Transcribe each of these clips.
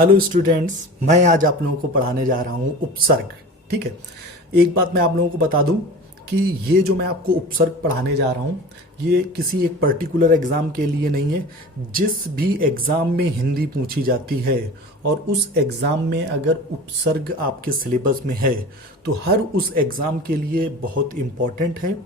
Hello students, मैं आज आप लोगों को पढ़ाने जा रहा हूँ उपसर्ग। ठीक है। एक बात मैं आप लोगों को बता दूँ कि ये जो मैं आपको उपसर्ग पढ़ाने जा रहा हूँ ये किसी एक पर्टिकुलर एग्ज़ाम के लिए नहीं है। जिस भी एग्ज़ाम में हिंदी पूछी जाती है और उस एग्ज़ाम में अगर उपसर्ग आपके सिलेबस में है तो हर उस एग्ज़ाम के लिए बहुत इम्पॉर्टेंट है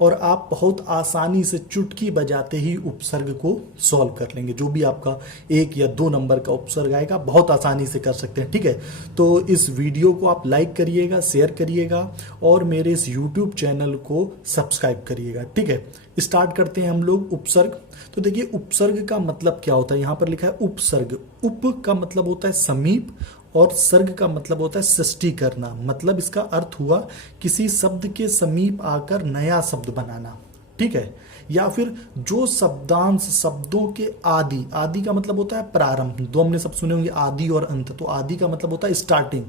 और आप बहुत आसानी से चुटकी बजाते ही उपसर्ग को सॉल्व कर लेंगे। जो भी आपका 1 या 2 नंबर का उपसर्ग आएगा बहुत आसानी से कर सकते हैं। ठीक है। तो इस वीडियो को आप लाइक करिएगा, शेयर करिएगा और मेरे इस यूट्यूब चैनल को सब्सक्राइब करिएगा। ठीक है। स्टार्ट करते हैं हम लोग उपसर्ग। तो देखिए उपसर्ग का मतलब क्या होता है। यहाँ पर लिखा है उपसर्ग। उप का मतलब होता है समीप और सर्ग का मतलब होता है सृष्टि करना। मतलब इसका अर्थ हुआ किसी शब्द के समीप आकर नया शब्द बनाना। ठीक है। या फिर जो शब्दांश शब्दों के आदि, आदि का मतलब होता है प्रारंभ। दो हमने सब सुने होंगे, आदि और अंत। तो आदि का मतलब होता है स्टार्टिंग।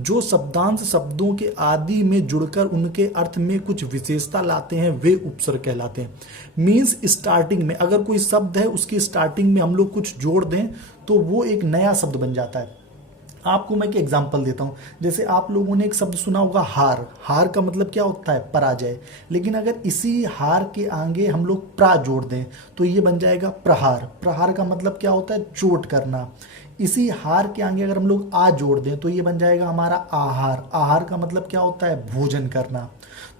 जो शब्दांश शब्दों के आदि में जुड़कर उनके अर्थ में कुछ विशेषता लाते हैं वे उपसर्ग कहलाते हैं। मीन्स स्टार्टिंग में अगर कोई शब्द है उसकी स्टार्टिंग में हम लोग कुछ जोड़ दें तो वो एक नया शब्द बन जाता है। आपको मैं एक एग्जांपल देता हूं। जैसे आप लोगों ने एक शब्द सुना होगा हार। हार का मतलब क्या होता है? पराजय। लेकिन अगर इसी हार के आगे हम लोग प्रा जोड़ दें तो ये बन जाएगा प्रहार। प्रहार का मतलब क्या होता है? चोट करना। इसी हार के आगे अगर हम लोग आ जोड़ दें तो ये बन जाएगा हमारा आहार। आहार का मतलब क्या होता है? भोजन करना।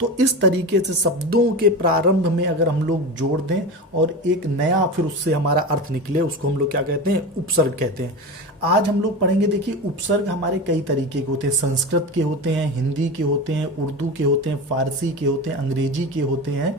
तो इस तरीके से शब्दों के प्रारंभ में अगर हम लोग जोड़ दें और एक नया फिर उससे हमारा अर्थ निकले उसको हम लोग क्या कहते हैं? उपसर्ग कहते हैं। आज हम लोग पढ़ेंगे। देखिए उपसर्ग हमारे कई तरीके के होते हैं। संस्कृत के होते हैं, हिंदी के होते हैं, उर्दू के होते हैं, फारसी के होते हैं, अंग्रेजी के होते हैं।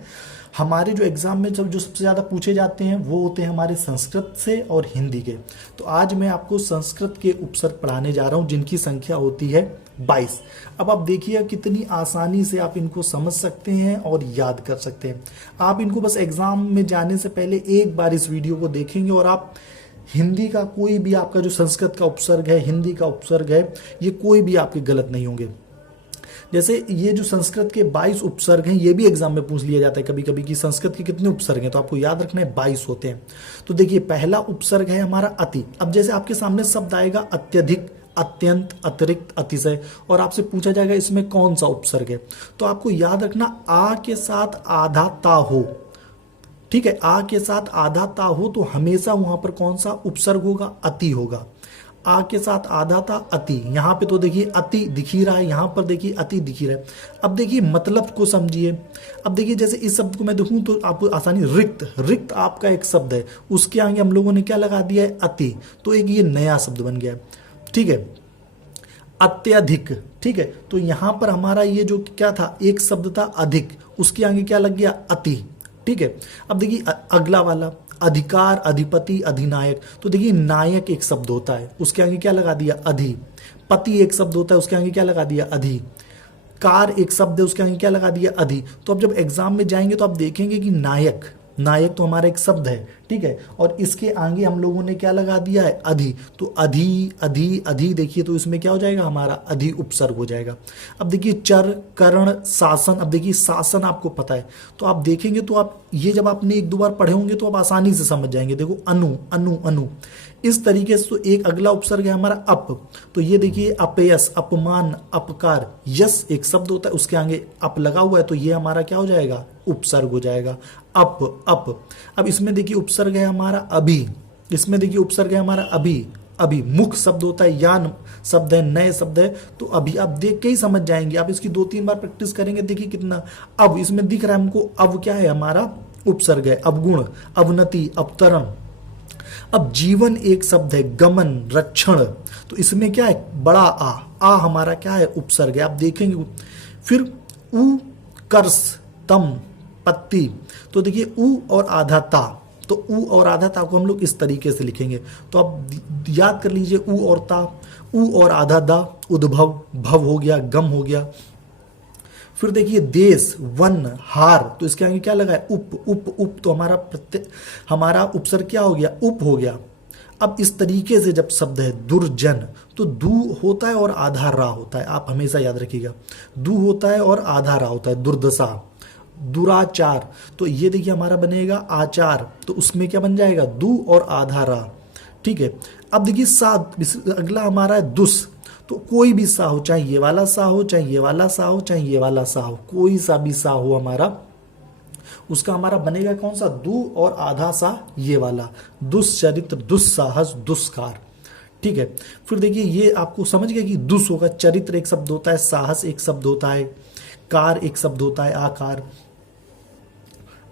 हमारे जो एग्जाम में जो सबसे ज़्यादा पूछे जाते हैं वो होते हैं हमारे संस्कृत से और हिंदी के। तो आज मैं आपको संस्कृत के उपसर्ग पढ़ाने जा रहा हूँ जिनकी संख्या होती है 22। अब आप देखिए कितनी आसानी से आप इनको समझ सकते हैं और याद कर सकते हैं। आप इनको बस एग्जाम में जाने से पहले एक बार इस वीडियो को देखेंगे और आप हिंदी का कोई भी आपका जो संस्कृत का उपसर्ग है, हिंदी का उपसर्ग है, ये कोई भी आपके गलत नहीं होंगे। जैसे ये जो संस्कृत के 22 उपसर्ग हैं ये भी एग्जाम में पूछ लिया जाता है कभी कभी कि संस्कृत के कितने उपसर्ग हैं, तो आपको याद रखना है 22 होते हैं। तो देखिए पहला उपसर्ग है हमारा अति। अब जैसे आपके सामने शब्द आएगा अत्यधिक, अत्यंत, अतिरिक्त, अतिशय और आपसे पूछा जाएगा इसमें कौन सा उपसर्ग है, तो आपको याद रखना आ के साथ आधा ता हो। ठीक है। आ के साथ आधा ता हो तो हमेशा वहां पर कौन सा उपसर्ग होगा? अति होगा। आ के साथ आधा था अति। यहां पे तो देखिए अति दिख ही रहा है, यहां पर देखिए अति दिख ही रहा है। अब देखिए मतलब को समझिए। अब देखिए जैसे इस शब्द को मैं देखूं तो आपको आसानी, रिक्त। रिक्त आपका एक शब्द है, उसके आगे हम लोगों ने क्या लगा दिया है? अति। तो एक ये नया शब्द बन गया है। ठीक है। अत्यधिक। ठीक है। तो यहां पर हमारा ये जो क्या था, एक शब्द था अधिक, उसके आगे क्या लग गया? अति। ठीक है। अब देखिए अगला वाला अधिकार, अधिपति, अधिनायक। तो देखिए नायक एक शब्द होता है, उसके आगे क्या लगा दिया? अधि। पति एक शब्द होता है, उसके आगे क्या लगा दिया? अधि। कार एक शब्द है, उसके आगे क्या लगा दिया? अधि। तो अब जब एग्जाम में जाएंगे तो आप देखेंगे कि नायक, नायक तो हमारा एक शब्द है। ठीक है। और इसके आगे हम लोगों ने क्या लगा दिया है? अधि। तो अधि, अधि, अधि देखिए तो इसमें क्या हो जाएगा? हमारा अधि उपसर्ग हो जाएगा। अब देखिए चर, करण, शासन। अब देखिए शासन आपको पता है तो आप देखेंगे तो आप ये जब आपने 1-2 बार पढ़े होंगे तो आप आसानी से समझ जाएंगे। देखो अनु, अनु, अनु। इस तरीके से तो एक अगला उपसर्ग है हमारा अप। तो ये देखिए अपयश, अपमान, अपकार। यस एक शब्द होता है, उसके आगे अप लगा हुआ है तो ये हमारा क्या हो जाएगा? उपसर्ग हो जाएगा। Up, up. अब इसमें देखिए उपसर्ग है हमारा अभी। इसमें देखिए उपसर्ग है हमारा अभी। अभी मुख शब्द होता है, यान शब्द है, नए शब्द है। तो अभी आप देख के ही समझ जाएंगे। आप इसकी 2-3 बार प्रैक्टिस करेंगे। देखिए कितना अब इसमें दिख रहा है हमको। अब क्या है? हमारा उपसर्ग है। अवगुण, अवनति, अवतरण। अब जीवन एक शब्द है, गमन, रक्षण। तो इसमें क्या है? बड़ा आ हमारा क्या है? उपसर्ग है। आप देखेंगे फिर उ, कर्ष, तम, पत्ती। तो देखिए उ और आधा ता। तो उ और आधा ता को हम लोग इस तरीके से लिखेंगे। तो आप याद कर लीजिए उ और ता, उ और आधा दा, उद्भव, भव हो गया, गम हो गया। फिर देखिए देश, वन, हार। तो इसके आगे क्या लगा है? उप, उप, उप। तो हमारा उपसर्ग क्या हो गया? उप हो गया। अब इस तरीके से जब शब्द है दुर्जन तो दू होता है और आधा रा होता है। आप हमेशा याद रखिएगा दू होता है और आधा रा होता है। दुर्दशा, दुराचार। तो ये देखिए हमारा बनेगा आचार। तो उसमें क्या बन जाएगा? दू और आधा रा। ठीक है। अब देखिए सा, अगला हमारा है दुस। तो कोई भी सा हो, चाहे ये वाला सा हो, चाहे ये वाला सा हो, चाहे ये वाला सा हो, कोई सा भी सा हो हमारा, उसका हमारा बनेगा कौन सा, दु और आधा सा ये वाला, दुष्चरित्र, दुस्साहस, दुष्कार। ठीक है। फिर देखिए ये आपको समझ गया कि दुस होगा, चरित्र एक शब्द होता है, साहस एक शब्द होता है, कार एक शब्द होता है, आकार।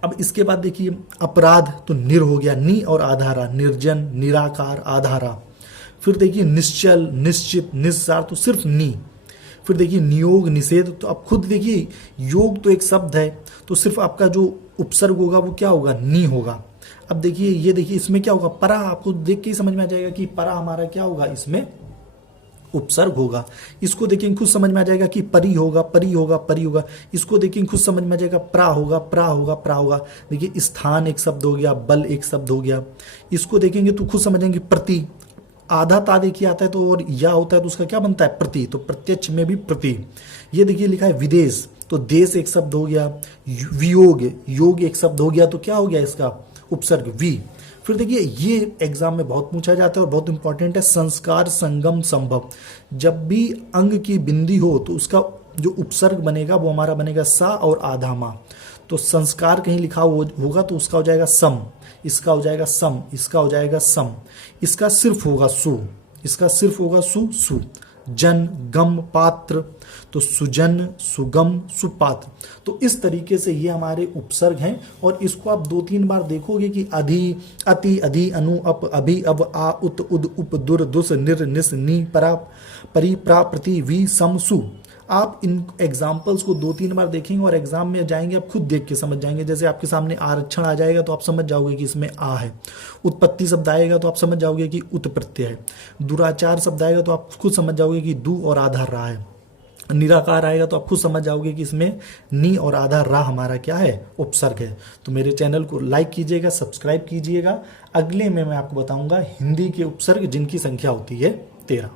अब इसके बाद देखिए अपराध, तो निर हो गया, नी और आधारा, निर्जन, निराकार, आधारा। फिर देखिए निश्चल, निश्चित, निस्सार, तो सिर्फ नी। फिर देखिए नियोग, निषेध, तो आप खुद देखिए योग तो एक शब्द है, तो सिर्फ आपका जो उपसर्ग होगा वो क्या होगा, नी होगा। अब देखिए ये देखिए इसमें क्या होगा, परा, आपको देख के ही समझ में आ जाएगा कि परा हमारा क्या होगा, इसमें उपसर्ग होगा। इसको देखेंगे खुद समझ में आ जाएगा कि परी होगा, परी होगा, परी होगा। इसको देखेंगे खुद समझ में आ जाएगा, प्रा होगा, प्रा होगा, प्रा होगा। देखिए स्थान एक शब्द हो गया, बल एक शब्द हो गया। इसको देखेंगे तो खुद समझेंगे प्रति, आधा ता देखिए आता है तो और या होता है तो उसका क्या बनता है, प्रति, तो प्रत्यक्ष में भी प्रति। ये देखिए लिखा है विदेश, तो देश एक शब्द हो गया। वियोग, योग एक शब्द हो गया, तो क्या हो गया इसका उपसर्ग, वी। फिर देखिए ये एग्जाम में बहुत पूछा जाता है और बहुत इंपॉर्टेंट है, संस्कार, संगम, संभव। जब भी अंग की बिंदी हो तो उसका जो उपसर्ग बनेगा वो हमारा बनेगा सा और आधा मा। तो संस्कार कहीं लिखा होगा तो उसका हो जाएगा सम, इसका हो जाएगा सम, इसका हो जाएगा सम। इसका सिर्फ होगा सु, इसका सिर्फ होगा सु, सु। जन, गम, पात्र, तो सुजन, सुगम, सुपात्र। तो इस तरीके से ये हमारे उपसर्ग हैं और इसको आप 2-3 बार देखोगे कि अधि, अति, अधि, अनु, अप, अभि, अब, आ, उत, उद, उप, दुर, दुस, निर, निस, नी, परा, परि, प्रा, प्रति, वी, सम, सु। आप इन एग्जाम्पल्स को 2-3 बार देखेंगे और एग्जाम में जाएंगे आप खुद देख के समझ जाएंगे। जैसे आपके सामने आरक्षण आ जाएगा तो आप समझ जाओगे कि इसमें आ है। उत्पत्ति शब्द आएगा तो आप समझ जाओगे कि उत प्रत्यय है। दुराचार शब्द आएगा तो आप खुद समझ जाओगे कि दु और आधा रा है। निराकार आएगा तो आप खुद समझ जाओगे कि इसमें नी और आधा रा हमारा क्या है, उपसर्ग है। तो मेरे चैनल को लाइक कीजिएगा, सब्सक्राइब कीजिएगा। अगले में मैं आपको बताऊंगा हिंदी के उपसर्ग जिनकी संख्या होती है 13।